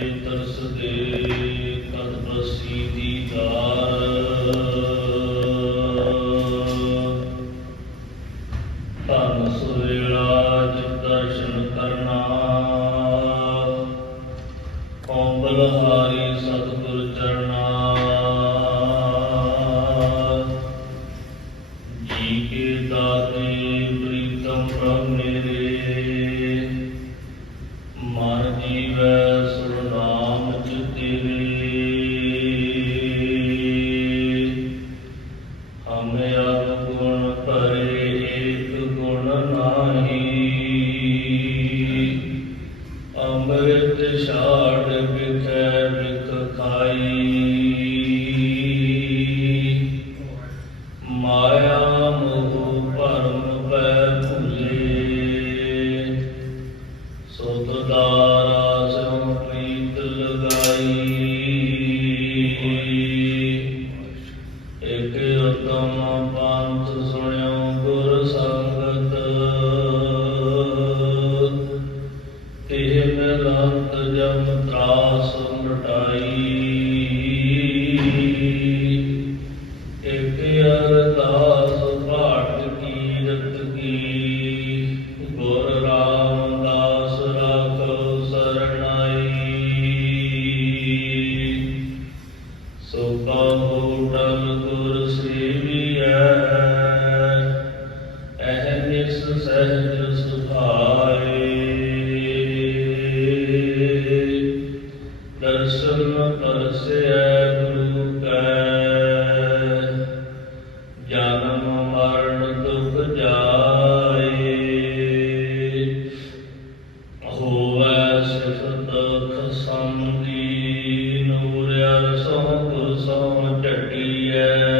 ਤਰਸ ਦੇ ਤਤ ਪ੍ਰਸੀਦੀ ਦਾ Yeah. someone who's someone dirty, yeah.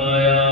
Maya.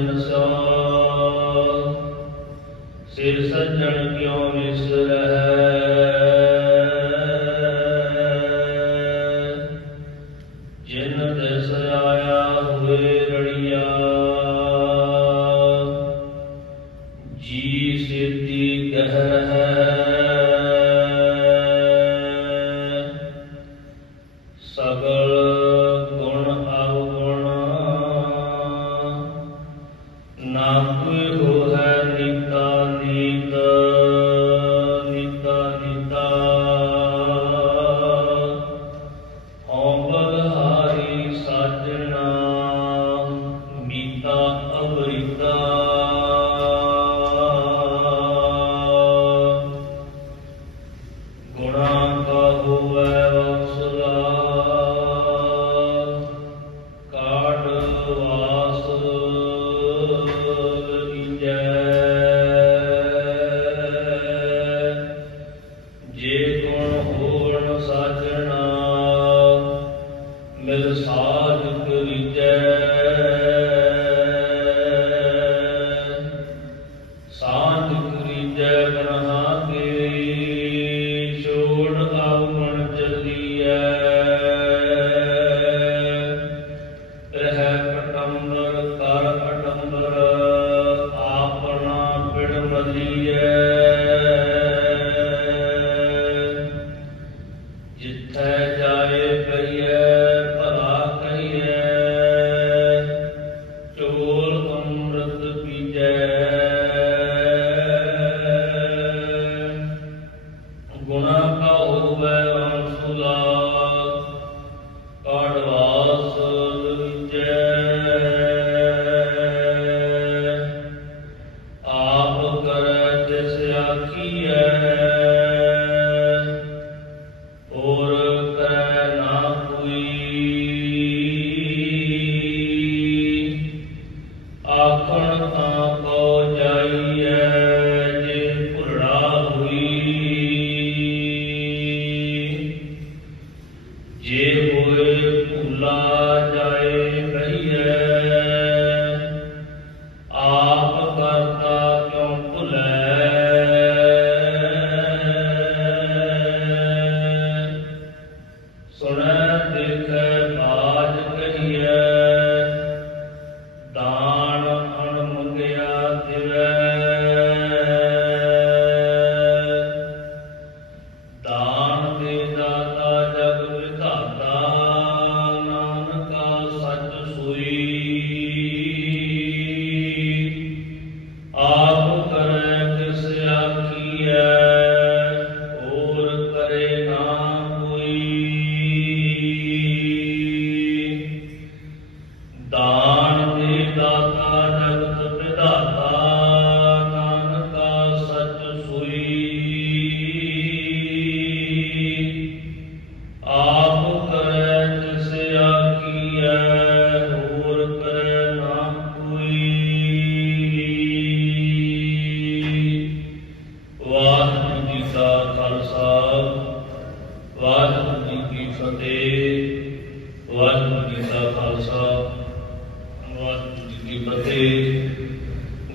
ਮਾਨ ਸਿਰ ਸੱਜਣ ਕਿਉ ਵਿਸਰਹਿ ਜਿਨ ਦਿਸ ਆਇਆ ਹੋਏ ਰੜੀਆ ਜੀ ਸਿੱਧੀ ਕਹਿ ਆਪ ਕਰੈ ਤਿਸ ਆਖੀਐ।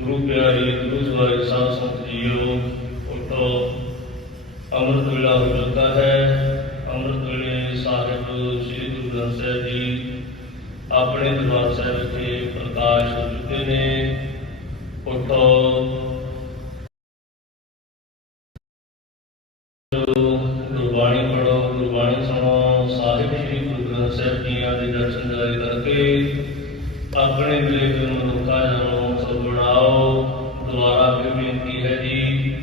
ਗੁਰੂ ਪਿਆਰੇ ਗੁਰੂ ਸਵਾਰੇ ਸਾਧ ਸੰਗਤ ਜੀਓ, ਉਠੋ। ਅੰਮ੍ਰਿਤ ਵੇਲਾ ਹੋ ਚੁੱਕਾ ਹੈ। ਅੰਮ੍ਰਿਤ ਵੇਲੇ ਸਾਹਿਬ ਸ੍ਰੀ ਗੁਰੂ ਗ੍ਰੰਥ ਸਾਹਿਬ ਜੀ ਆਪਣੇ ਦਰਬਾਰ ਸਾਹਿਬ ਵਿਖੇ ਪ੍ਰਕਾਸ਼ ਹੋ ਨੇ। ਉਠੋ। ਗੁਰਬਾਣੀ ਪੜੋ ਗੁਰਬਾਣੀ ਸੁਣੋ। ਸਾਹਿਬ ਸ੍ਰੀ ਗੁਰੂ ਗ੍ਰੰਥ ਸਾਹਿਬ ਜੀਆਂ ਦੇ ਦਰਸ਼ਨ ਜਾਰੀ ਕਰਕੇ ਆਪਣੇ ਮਿਲੇ ਗੁਰੂ ਮਨੁੱਖਾ ਜਨੋ ਦੁਆਰਾ ਫਿਰ ਬੇਨਤੀ ਹੈ ਜੀ,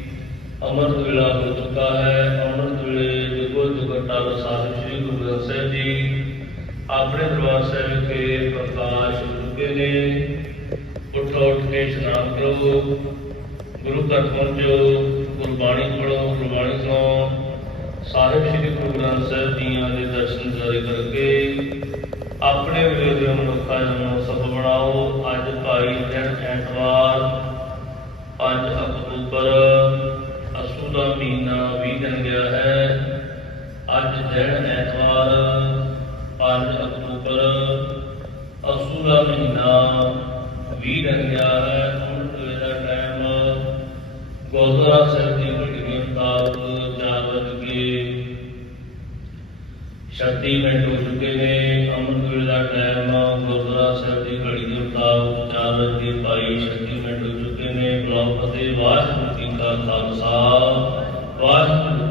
ਅੰਮ੍ਰਿਤ ਵੇਲਾ ਹੋ ਚੁੱਕਾ ਹੈ, ਅੰਮ੍ਰਿਤ ਵੇਲੇ ਜੁਗੋ ਜੁਗਟਾ ਸਾਹਿਬ ਸ੍ਰੀ ਗੁਰੂ ਗ੍ਰੰਥ ਸਾਹਿਬ ਜੀ, ਆਪਣੇ ਦਰਬਾਰ ਸਾਹਿਬ ਵਿਖੇ ਪ੍ਰਕਾਸ਼ ਹੋ ਨੇ। ਉੱਠੋ, ਉੱਠ ਕੇ ਇਸ਼ਨਾਨ ਕਰੋ। ਗੁਰੂ ਘਰ ਪਹੁੰਚੋ, ਗੁਰਬਾਣੀ ਪੜੋ ਗੁਰਬਾਣੀ ਸੁਣੋ। ਸਾਹਿਬ ਸ੍ਰੀ ਗੁਰੂ ਗ੍ਰੰਥ ਸਾਹਿਬ ਜੀਆਂ ਦੇ ਦਰਸ਼ਨ ਜਾਰੀ ਕਰਕੇ ਆਪਣੇ ਵੇਲੇ ਦੇ ਮਨੁੱਖਾਂ ਨੂੰ ਸਫਲ ਬਣਾਓ। ਅੱਜ ਭਾਈ ਛੋ ਪੰਜ ਅਕਤੂਬਰ ਅਸੂ ਦਾ ਮਹੀਨਾ ਵੀ ਦਿਨ ਗਿਆ ਹੈ। ਅੱਜ ਦਿਨ ਐਤਵਾਰ ਪੰਜ ਅਕਤੂਬਰ ਅਸੂ ਦਾ ਮਹੀਨਾ ਵੀ ਦਿਨ ਗਿਆ ਹੈ। ਹੁਣ ਦਾ ਟਾਈਮ ਗੁਰਦੁਆਰਾ ਸਾਹਿਬ ਦੀ ਬੜੀ ਮੁਤਾਬਕ ਚਾਰ ਕੇ ਸ਼ਕਤੀ ਮਿੰਟ ਹੋ ਚੁੱਕੇ ਨੇ ਅਮਨ ਵੇਲੇ ਦਾ ਟਾਈਮ ਗੁਰਦੁਆਰਾ ਸਾਹਿਬ ਦੀ ਘੜੀ ਦੇ ਮੁਤਾਬਕ 4 ਵਜੇ ਪਾਈ ਸ਼ਕਤੀ ਮਿੰਟ ਹੋ ਨੇ ਬਲਾਕ ਫਤਿਹ ਵਾਹਿਗੁਰੂ ਜੀ ਕਾ ਖਾਲਸਾ ਵਾਹਿਗੁਰੂ